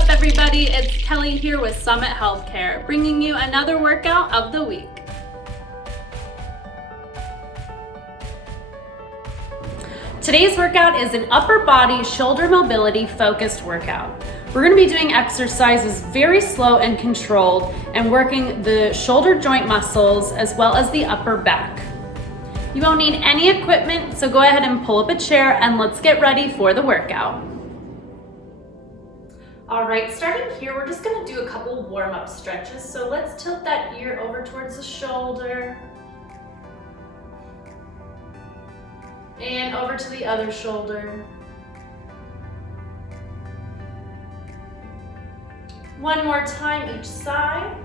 up, everybody? It's Kelly here with Summit Healthcare, bringing you another workout of the week. Today's workout is an upper body shoulder mobility focused workout. We're going to be doing exercises very slow and controlled and working the shoulder joint muscles as well as the upper back. You won't need any equipment, so go ahead and pull up a chair and let's get ready for the workout. All right, starting here, we're just gonna do a couple warm-up stretches. So let's tilt that ear over towards the shoulder and over to the other shoulder. One more time each side.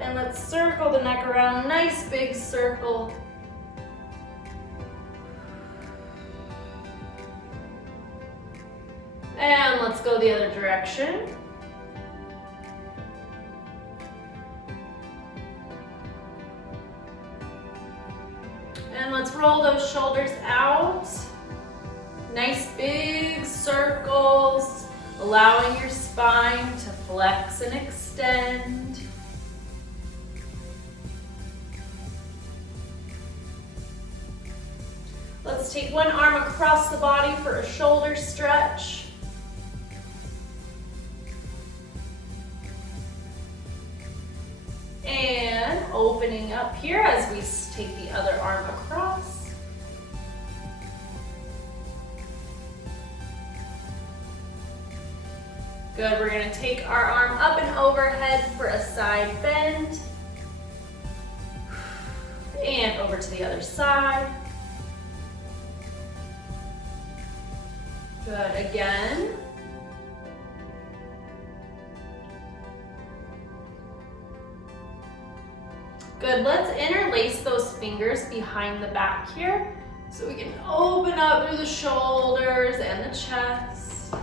And let's circle the neck around, nice big circle. And let's go the other direction. And let's roll those shoulders out. Nice big circles, allowing your spine to flex and extend. Let's take one arm across the body for a shoulder stretch. And opening up here as we take the other arm across. Good, we're gonna take our arm up and overhead for a side bend. And over to the other side. Good, again. Good, let's interlace those fingers behind the back here so we can open up through the shoulders and the chest.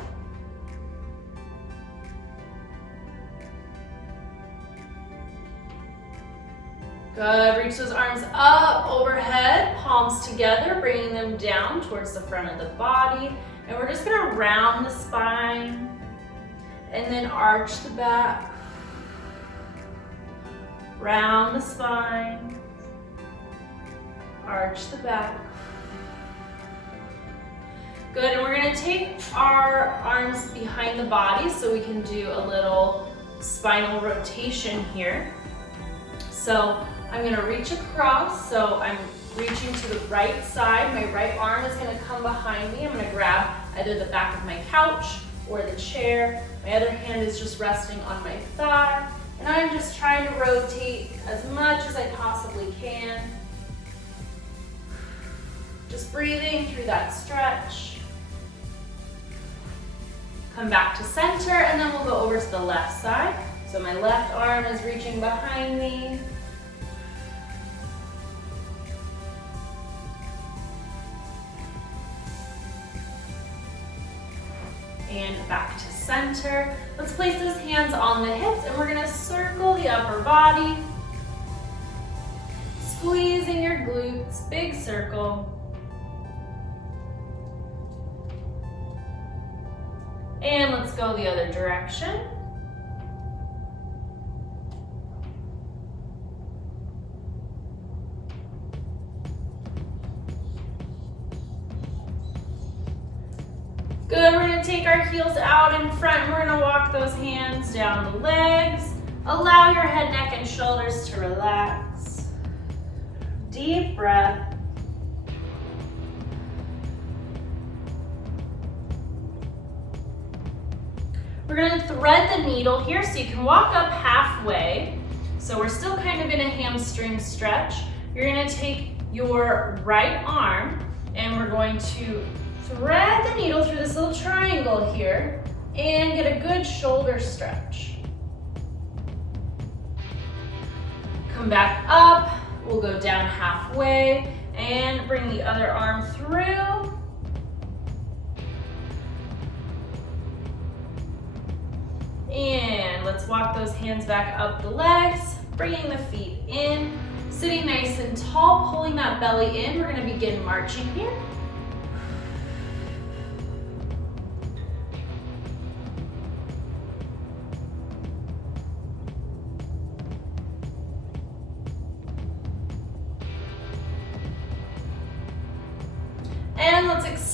Good, reach those arms up overhead, palms together, bringing them down towards the front of the body. And we're just gonna round the spine and then arch the back. Round the spine, arch the back. Good, and we're gonna take our arms behind the body so we can do a little spinal rotation here. So I'm gonna reach across, so I'm reaching to the right side. My right arm is gonna come behind me. I'm gonna grab either the back of my couch or the chair. My other hand is just resting on my thigh. And I'm just trying to rotate as much as I possibly can. Just breathing through that stretch. Come back to center, and then we'll go over to the left side. So my left arm is reaching behind me. And back to center. Let's place those hands on the hips and we're gonna circle the upper body. Squeezing your glutes, big circle. And let's go the other direction. Good, we're gonna take our heels out in front and we're gonna walk those hands down the legs. Allow your head, neck, and shoulders to relax. Deep breath. We're gonna thread the needle here so you can walk up halfway. So we're still kind of in a hamstring stretch. You're gonna take your right arm and we're going to thread the needle through this little triangle here and get a good shoulder stretch. Come back up, we'll go down halfway and bring the other arm through. And let's walk those hands back up the legs, bringing the feet in, sitting nice and tall, pulling that belly in. We're gonna begin marching here.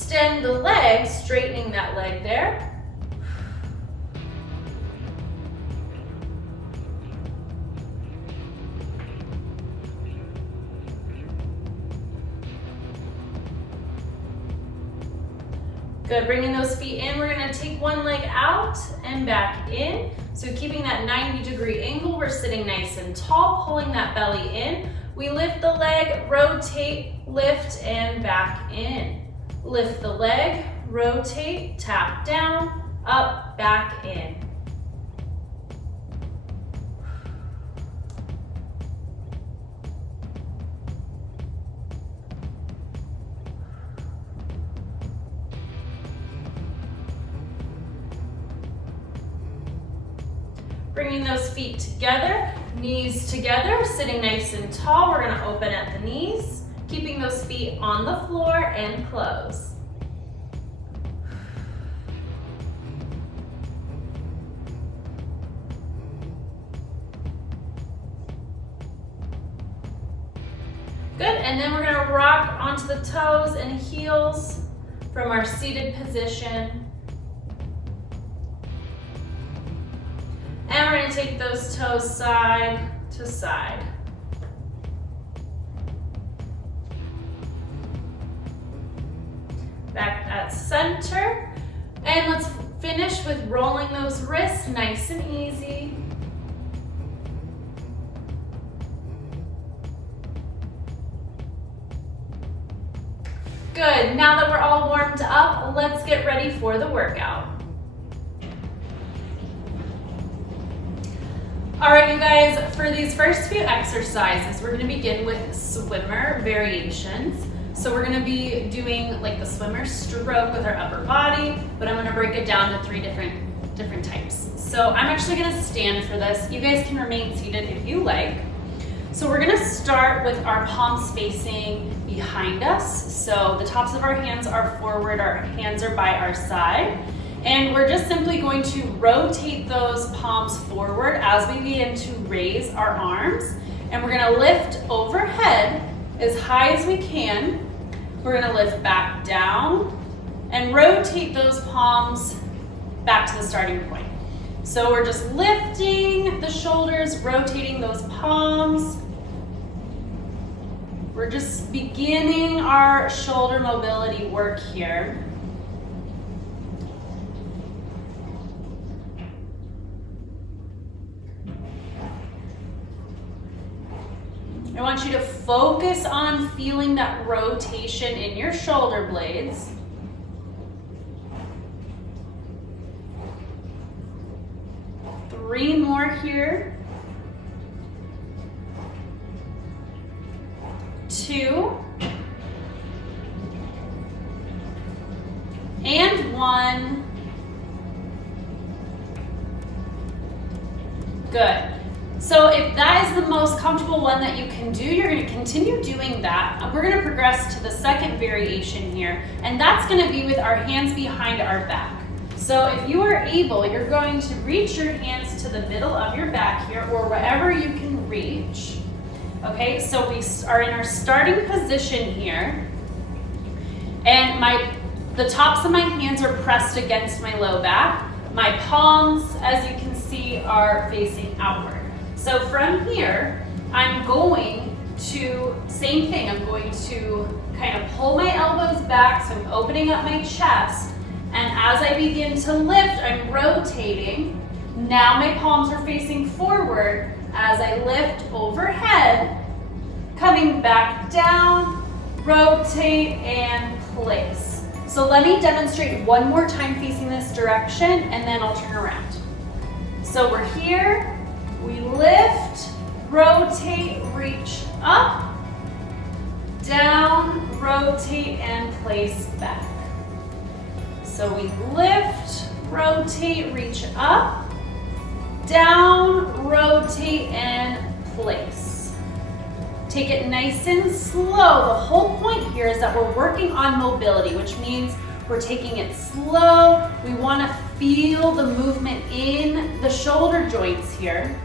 extend the leg, straightening that leg there. Good, bringing those feet in. We're gonna take one leg out and back in. So keeping that 90-degree angle, we're sitting nice and tall, pulling that belly in. We lift the leg, rotate, lift, and back in. Lift the leg, rotate, tap down, up, back in. Bringing those feet together, knees together, sitting nice and tall. We're gonna open at the knees, keeping those feet on the floor and close. Good, and then we're gonna rock onto the toes and heels from our seated position. And we're gonna take those toes side to side. Back at center. And let's finish with rolling those wrists nice and easy. Good, now that we're all warmed up, let's get ready for the workout. All right, you guys, for these first few exercises, we're gonna begin with swimmer variations. So we're gonna be doing like the swimmer stroke with our upper body, but I'm gonna break it down to 3 different types. So I'm actually gonna stand for this. You guys can remain seated if you like. So we're gonna start with our palms facing behind us. So the tops of our hands are forward, our hands are by our side. And we're just simply going to rotate those palms forward as we begin to raise our arms. And we're gonna lift overhead as high as we can. We're gonna lift back down and rotate those palms back to the starting point. So we're just lifting the shoulders, rotating those palms. We're just beginning our shoulder mobility work here. I want you to focus on feeling that rotation in your shoulder blades. Three more here. 2. And 1. Good. So if that is the most comfortable one that you can do, you're going to continue doing that. We're going to progress to the second variation here, and that's going to be with our hands behind our back. So if you are able, you're going to reach your hands to the middle of your back here, or wherever you can reach. Okay, so we are in our starting position here, and the tops of my hands are pressed against my low back. My palms, as you can see, are facing outward. So from here, I'm going to, same thing, I'm going to kind of pull my elbows back, so I'm opening up my chest, and as I begin to lift, I'm rotating. Now my palms are facing forward as I lift overhead, coming back down, rotate, and place. So let me demonstrate one more time facing this direction, and then I'll turn around. So we're here. We lift, rotate, reach up, down, rotate, and place back. So we lift, rotate, reach up, down, rotate, and place. Take it nice and slow. The whole point here is that we're working on mobility, which means we're taking it slow. We want to feel the movement in the shoulder joints here.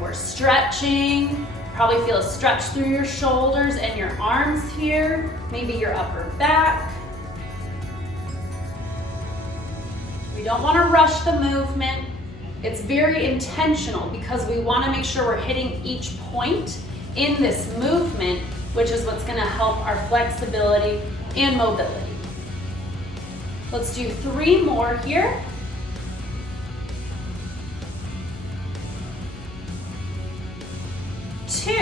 We're stretching. Probably feel a stretch through your shoulders and your arms here, maybe your upper back. don't want to rush the movement. It's very intentional because we want to make sure we're hitting each point in this movement, which is what's going to help our flexibility and mobility. Let's do 3 more here. 2.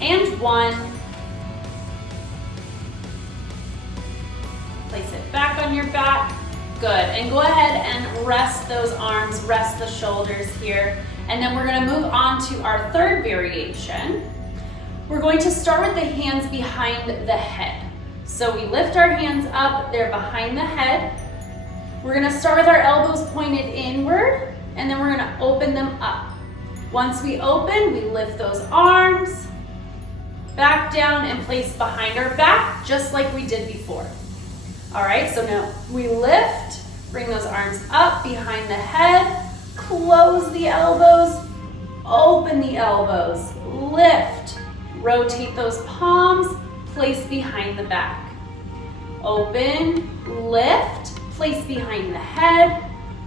And 1. Place it back on your back. Good. And go ahead and rest those arms, rest the shoulders here. And then we're going to move on to our third variation. We're going to start with the hands behind the head. So we lift our hands up, they're behind the head. We're going to start with our elbows pointed inward, and then we're going to open them up. Once we open, we lift those arms back down and place behind our back, just like we did before. All right, so now we lift, bring those arms up behind the head, close the elbows, open the elbows, lift, rotate those palms, place behind the back. Open, lift, place behind the head,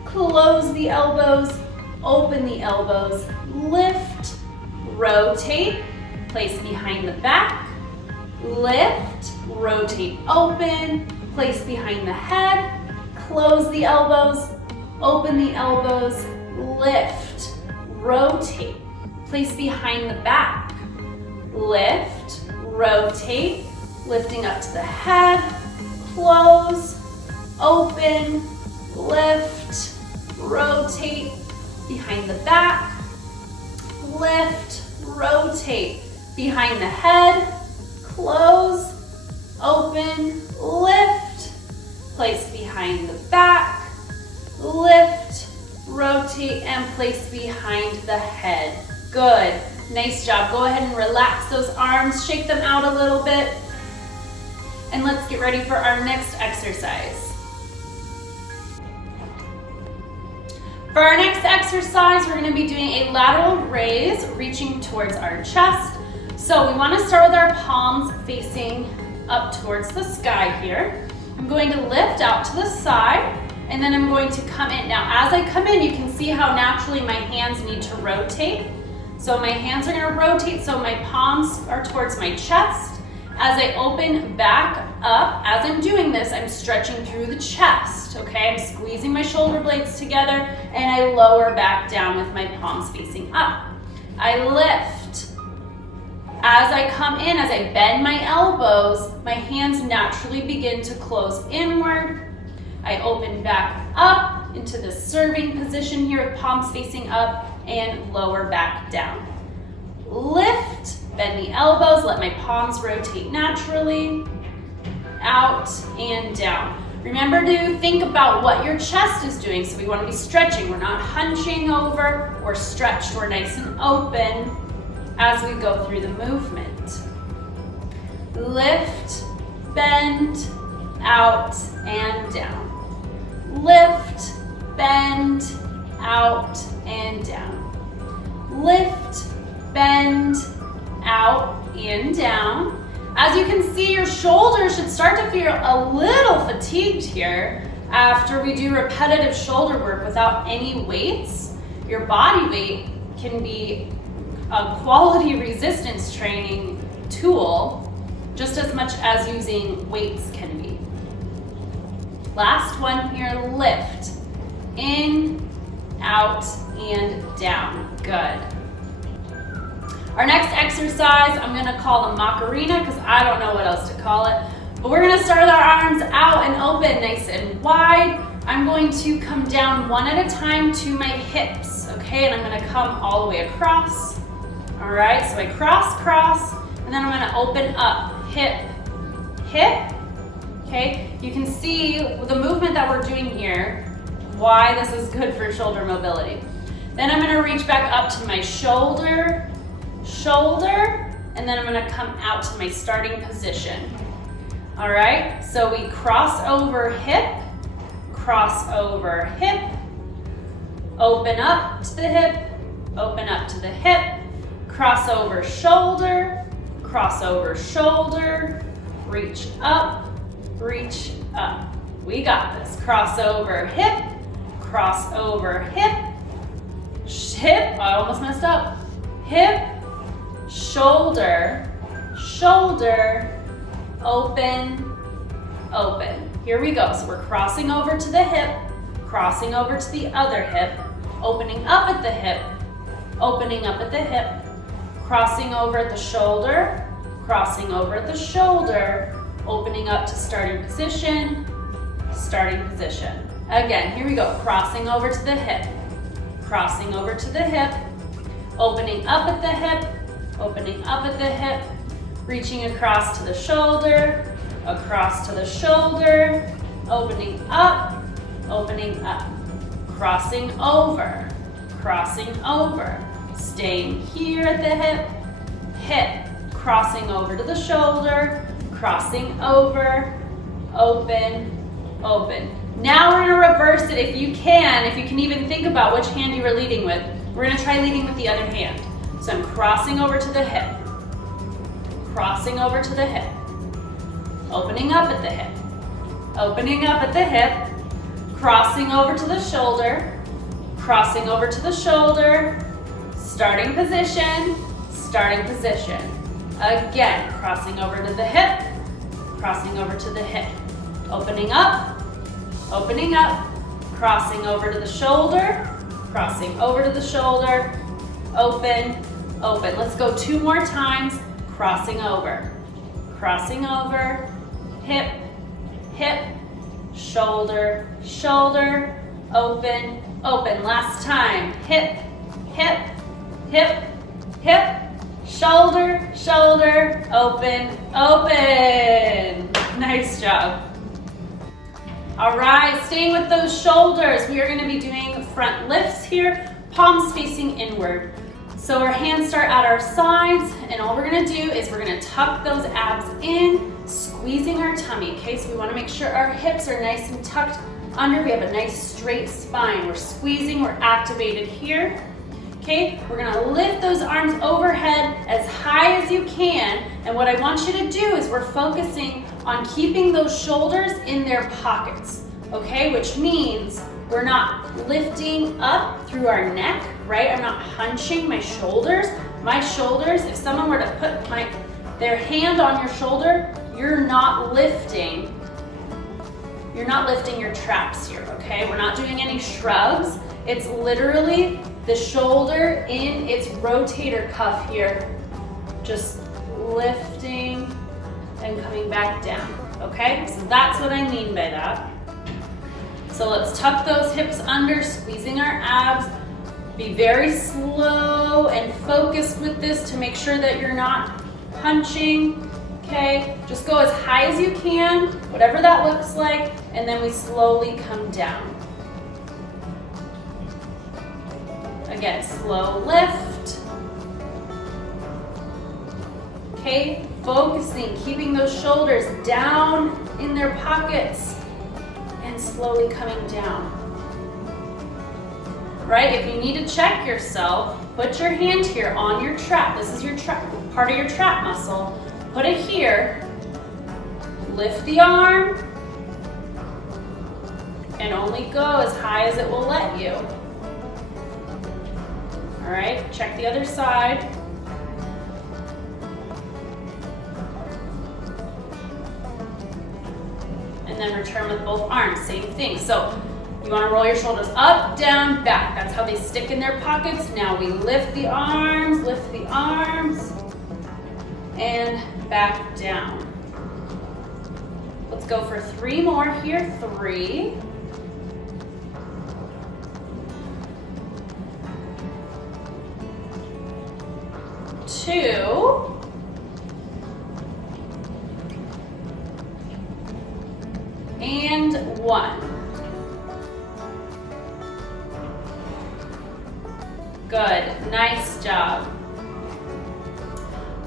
close the elbows, open the elbows, lift, rotate, place behind the back, lift, rotate, open, place behind the head, close the elbows, open the elbows, lift, rotate, place behind the back, lift, rotate, lifting up to the head, close, open, lift, rotate, behind the back, lift, rotate, behind the head, close, open, lift, place behind the back, lift, rotate, and place behind the head. Good. Nice job. Go ahead and relax those arms, shake them out a little bit, and let's get ready for our next exercise. For our next exercise, we're going to be doing a lateral raise, reaching towards our chest. So we want to start with our palms facing up towards the sky here. I'm going to lift out to the side, and then I'm going to come in. Now, as I come in, you can see how naturally my hands need to rotate. So my hands are going to rotate so my palms are towards my chest. As I open back up, as I'm doing this, I'm stretching through the chest, okay? I'm squeezing my shoulder blades together, and I lower back down with my palms facing up. I lift. As I come in, as I bend my elbows, my hands naturally begin to close inward. I open back up into the serving position here with palms facing up and lower back down. Lift, bend the elbows, let my palms rotate naturally, out and down. Remember to think about what your chest is doing. So we want to be stretching. We're not hunching over. We're stretched. We're nice and open as we go through the movement. Lift, bend, out and down. Lift, bend, out and down. Lift, bend, out and down. As you can see, your shoulders should start to feel a little fatigued here after we do repetitive shoulder work without any weights. Your body weight can be a quality resistance training tool just as much as using weights can be. Last one here, lift. In, out, and down. Good. Our next exercise, I'm gonna call the Macarena because I don't know what else to call it. But we're gonna start with our arms out and open, nice and wide. I'm going to come down one at a time to my hips, okay? And I'm gonna come all the way across. All right, so I cross, and then I'm gonna open up, hip, hip, okay? You can see the movement that we're doing here, why this is good for shoulder mobility. Then I'm gonna reach back up to my shoulder, and then I'm gonna come out to my starting position. All right, so we cross over, hip, open up to the hip, open up to the hip, cross over, shoulder, reach up, reach up. We got this. Cross over hip, cross over hip, hip, I almost messed up. Hip, shoulder, shoulder, open, open. Here we go. So we're crossing over to the hip, crossing over to the other hip, opening up at the hip, opening up at the hip, crossing over at the shoulder, crossing over at the shoulder, opening up to starting position, starting position. Again, here we go. Crossing over to the hip, crossing over to the hip, opening up at the hip, opening up at the hip, reaching across to the shoulder, across to the shoulder, opening up, crossing over, staying here at the hip, hip, crossing over to the shoulder, crossing over, open, open. Now we're gonna reverse it if you can even think about which hand you were leading with. We're gonna try leading with the other hand. So I'm crossing over to the hip, crossing over to the hip, opening up at the hip, opening up at the hip, crossing over to the shoulder, crossing over to the shoulder, starting position, starting position. Again, crossing over to the hip, crossing over to the hip, opening up, crossing over to the shoulder, crossing over to the shoulder, open, open. Let's go 2 more times, crossing over, hip, hip, shoulder, shoulder, open, open. Last time, hip, hip, hip, hip, shoulder, shoulder, open, open. Nice job. All right, staying with those shoulders, we are going to be doing front lifts here, palms facing inward. So our hands start at our sides, and all we're going to do is we're going to tuck those abs in, squeezing our tummy, okay? So we want to make sure our hips are nice and tucked under. We have a nice straight spine. We're squeezing, we're activated here. Okay, we're gonna lift those arms overhead as high as you can, and what I want you to do is we're focusing on keeping those shoulders in their pockets, okay? Which means we're not lifting up through our neck, right? I'm not hunching my shoulders. My shoulders, if someone were to put their hand on your shoulder, you're not lifting your traps here, okay? We're not doing any shrugs. It's literally the shoulder in its rotator cuff here, just lifting and coming back down, okay? So that's what I mean by that. So let's tuck those hips under, squeezing our abs. Be very slow and focused with this to make sure that you're not punching, okay? Just go as high as you can, whatever that looks like, and then we slowly come down. Again, slow lift. Okay, focusing, keeping those shoulders down in their pockets and slowly coming down. Right, if you need to check yourself, put your hand here on your trap. This is your trap, part of your trap muscle. Put it here, lift the arm, and only go as high as it will let you. All right, check the other side. And then return with both arms, same thing. So you wanna roll your shoulders up, down, back. That's how they stick in their pockets. Now we lift the arms, and back down. Let's go for 3 more here. 3. 2. And 1. Good, nice job.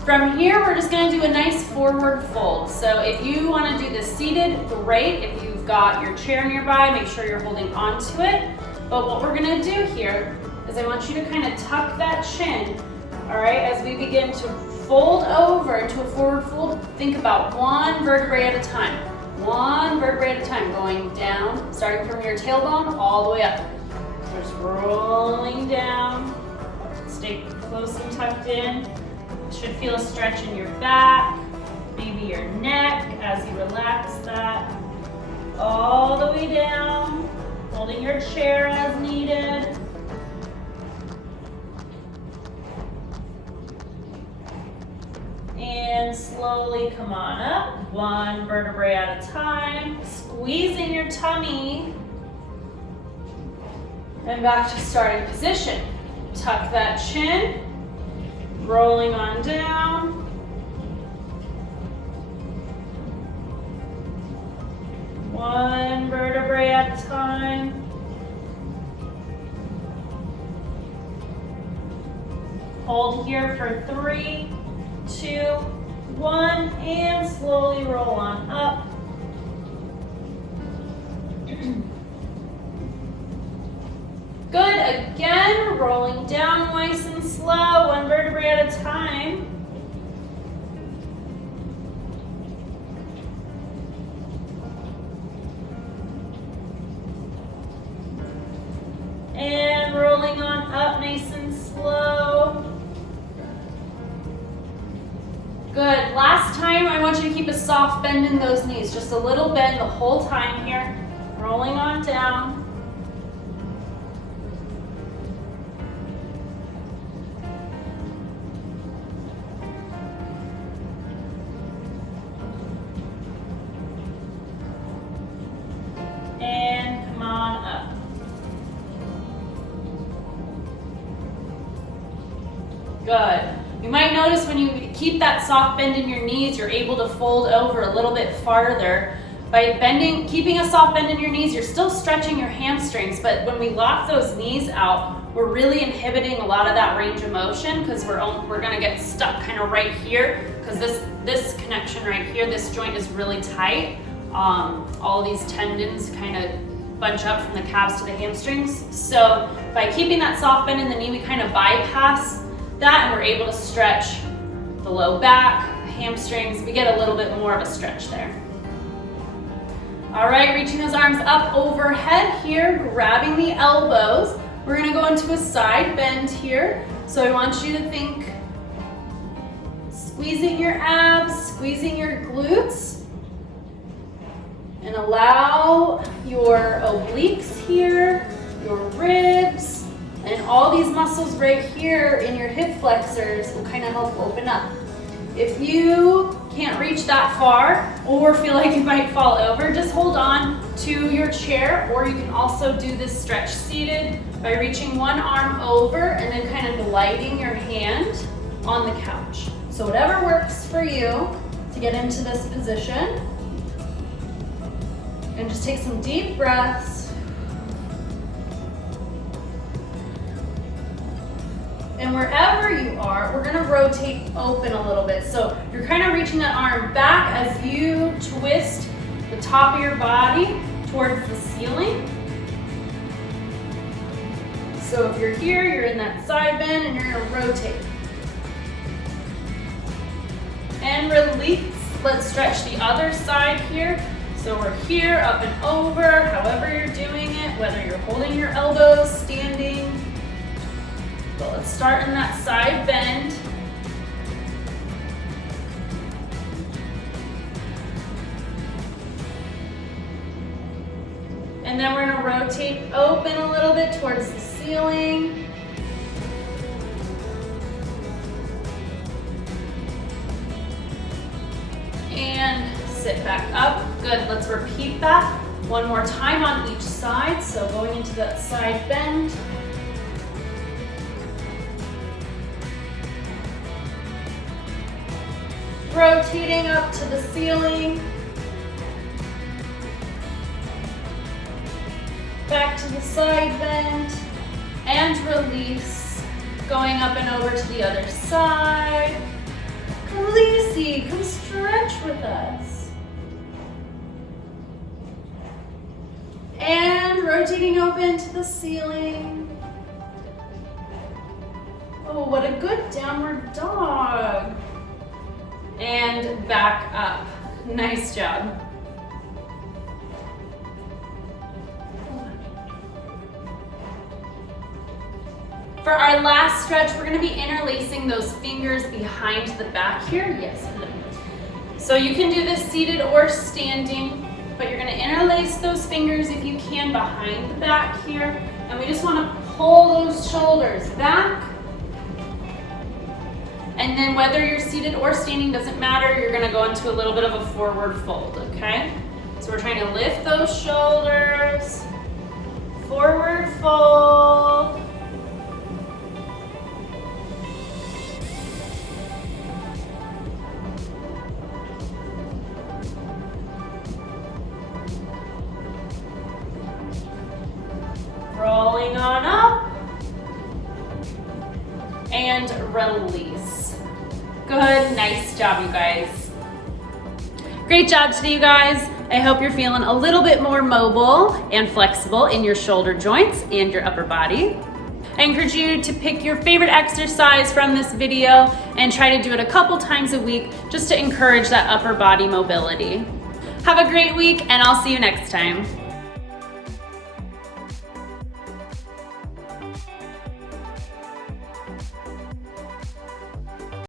From here, we're just gonna do a nice forward fold. So if you wanna do this seated, great. If you've got your chair nearby, make sure you're holding onto it. But what we're gonna do here is I want you to kind of tuck that chin All right, as we begin to fold over into a forward fold, think about one vertebrae at a time. One vertebrae at a time, going down, starting from your tailbone all the way up. Just rolling down. Stay close and tucked in. Should feel a stretch in your back, maybe your neck as you relax that. All the way down, holding your chair as needed. And slowly come on up, one vertebrae at a time, squeezing your tummy. And back to starting position. Tuck that chin, rolling on down. One vertebrae at a time. Hold here for 3, 2, 1, and slowly roll on up. Good, again, rolling down nice and slow, one vertebrae at a time. And rolling on up nice and slow. Good, last time I want you to keep a soft bend in those knees, just a little bend the whole time here. Rolling on down. And come on up. Good. You might notice when you keep that soft bend in your knees, you're able to fold over a little bit farther. By bending, keeping a soft bend in your knees, you're still stretching your hamstrings, but when we lock those knees out, we're really inhibiting a lot of that range of motion because we're gonna get stuck kind of right here because this connection right here, this joint is really tight. All these tendons kind of bunch up from the calves to the hamstrings. So by keeping that soft bend in the knee, we kind of bypass that and we're able to stretch the low back, hamstrings. We get a little bit more of a stretch there. All right, reaching those arms up overhead here, grabbing the elbows. We're gonna go into a side bend here. So I want you to think squeezing your abs, squeezing your glutes, and allow your obliques here, your ribs, and all these muscles right here in your hip flexors will kind of help open up. If you can't reach that far or feel like you might fall over, just hold on to your chair, or you can also do this stretch seated by reaching one arm over and then kind of gliding your hand on the couch. So whatever works for you to get into this position. And just take some deep breaths. And wherever you are, we're gonna rotate open a little bit. So you're kind of reaching that arm back as you twist the top of your body towards the ceiling. So if you're here, you're in that side bend and you're gonna rotate. And release. Let's stretch the other side here. So we're here, up and over, however you're doing it, whether you're holding your elbows, standing. But let's start in that side bend. And then we're gonna rotate open a little bit towards the ceiling. And sit back up. Good, let's repeat that one more time on each side. So going into that side bend. Rotating up to the ceiling. Back to the side bend. And release. Going up and over to the other side. Khaleesi, come stretch with us. And rotating open to the ceiling. Oh, what a good downward dog. And back up. Nice job. For our last stretch, we're gonna be interlacing those fingers behind the back here. Yes, so you can do this seated or standing, but you're gonna interlace those fingers if you can behind the back here. And we just wanna pull those shoulders back. And then whether you're seated or standing, doesn't matter, you're gonna go into a little bit of a forward fold, okay? So we're trying to lift those shoulders, forward fold. Rolling on up. And release. Good, nice job, you guys. Great job today, you guys. I hope you're feeling a little bit more mobile and flexible in your shoulder joints and your upper body. I encourage you to pick your favorite exercise from this video and try to do it a couple times a week just to encourage that upper body mobility. Have a great week, and I'll see you next time.